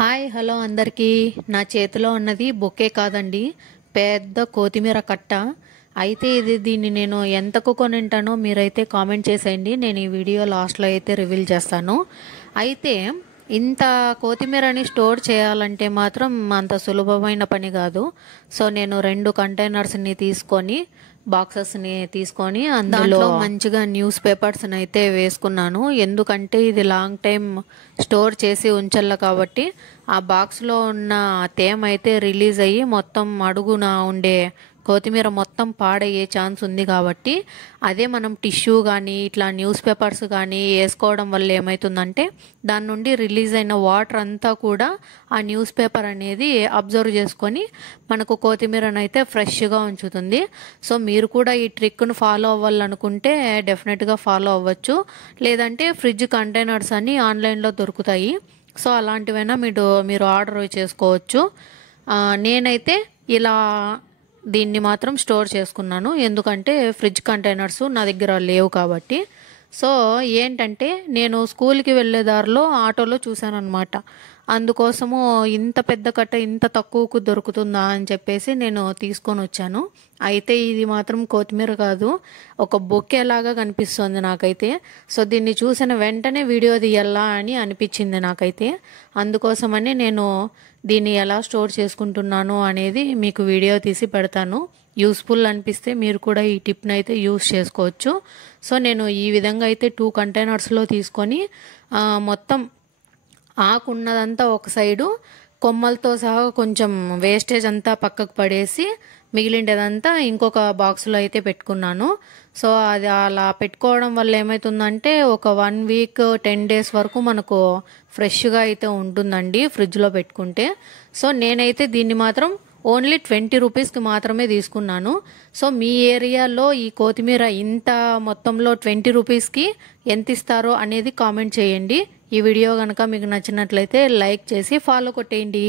Hi hello అందరికీ. నా చేతిలో ఉన్నది బొకే కాదండి, పెద్ద కొత్తిమీర కట్ట. అయితే దీన్ని నేను ఎంతకు కొనింటానో మీరైతే కామెంట్ చేసేయండి. నేను ఈ వీడియో లాస్ట్లో అయితే రివీల్ చేస్తాను. అయితే ఇంత కొత్తిమీరని స్టోర్ చేయాలంటే మాత్రం అంత సులభమైన పని కాదు. సో నేను 2 కంటైనర్స్ని తీసుకొని బాక్సెస్ని తీసుకొని అందులో మంచిగా న్యూస్ పేపర్స్ని అయితే వేసుకున్నాను. ఎందుకంటే ఇది లాంగ్ టైం స్టోర్ చేసి ఉంచాల కాబట్టి ఆ బాక్స్లో ఉన్న తేమ అయితే రిలీజ్ అయ్యి మొత్తం అడుగున ఉండే కొత్తిమీర మొత్తం పాడయ్యే ఛాన్స్ ఉంది. కాబట్టి అదే మనం టిష్యూ కానీ ఇట్లా న్యూస్ పేపర్స్ కానీ వేసుకోవడం వల్ల ఏమవుతుందంటే దాని నుండి రిలీజ్ అయిన వాటర్ అంతా కూడా ఆ న్యూస్ పేపర్ అనేది అబ్జర్వ్ చేసుకొని మనకు కొత్తిమీరను అయితే ఫ్రెష్గా ఉంచుతుంది. సో మీరు కూడా ఈ ట్రిక్ను ఫాలో అవ్వాలనుకుంటే డెఫినెట్గా ఫాలో అవ్వచ్చు. లేదంటే ఫ్రిడ్జ్ కంటైనర్స్ అన్ని ఆన్లైన్లో దొరుకుతాయి. సో అలాంటివైనా మీరు ఆర్డర్ చేసుకోవచ్చు. నేనైతే ఇలా దీన్ని మాత్రం స్టోర్ చేసుకున్నాను, ఎందుకంటే ఫ్రిడ్జ్ కంటైనర్స్ నా దగ్గర లేవు కాబట్టి. సో ఏంటంటే నేను స్కూల్కి వెళ్ళే దారిలో ఆటోలో చూశాను అనమాట. అందుకోసము ఇంత పెద్ద కట్ట ఇంత తక్కువకు దొరుకుతుందా అని చెప్పేసి నేను తీసుకొని వచ్చాను. అయితే ఇది మాత్రం కొత్తిమీర కాదు, ఒక బొకే లాగా కనిపిస్తుంది నాకైతే. సో దీన్ని చూసిన వెంటనే వీడియో తీయాలా అని అనిపించింది నాకైతే. అందుకోసమని నేను దీన్ని ఎలా స్టోర్ చేసుకుంటున్నాను అనేది మీకు వీడియో తీసి పెడతాను. యూస్ఫుల్ అనిపిస్తే మీరు కూడా ఈ టిప్ని అయితే యూస్ చేసుకోవచ్చు. సో నేను ఈ విధంగా అయితే 2 కంటైనర్స్లో తీసుకొని మొత్తం ఆకున్నదంతా ఒక సైడు, కొమ్మలతో సహా కొంచెం వేస్టేజ్ అంతా పక్కకు పడేసి మిగిలిండేదంతా ఇంకొక బాక్స్లో అయితే పెట్టుకున్నాను. సో అది అలా పెట్టుకోవడం వల్ల ఏమవుతుందంటే ఒక 1 వీక్ 10 డేస్ వరకు మనకు ఫ్రెష్గా అయితే ఉంటుందండి ఫ్రిడ్జ్లో పెట్టుకుంటే. సో నేనైతే దీన్ని మాత్రం ఓన్లీ 20 రూపీస్కి మాత్రమే తీసుకున్నాను. సో మీ ఏరియాలో ఈ కొత్తిమీర ఇంత మొత్తంలో 20 రూపీస్కి ఎంత ఇస్తారో అనేది కామెంట్ చేయండి. ఈ వీడియో కనుక మీకు నచ్చినట్లయితే లైక్ చేసి ఫాలో కొట్టేయండి.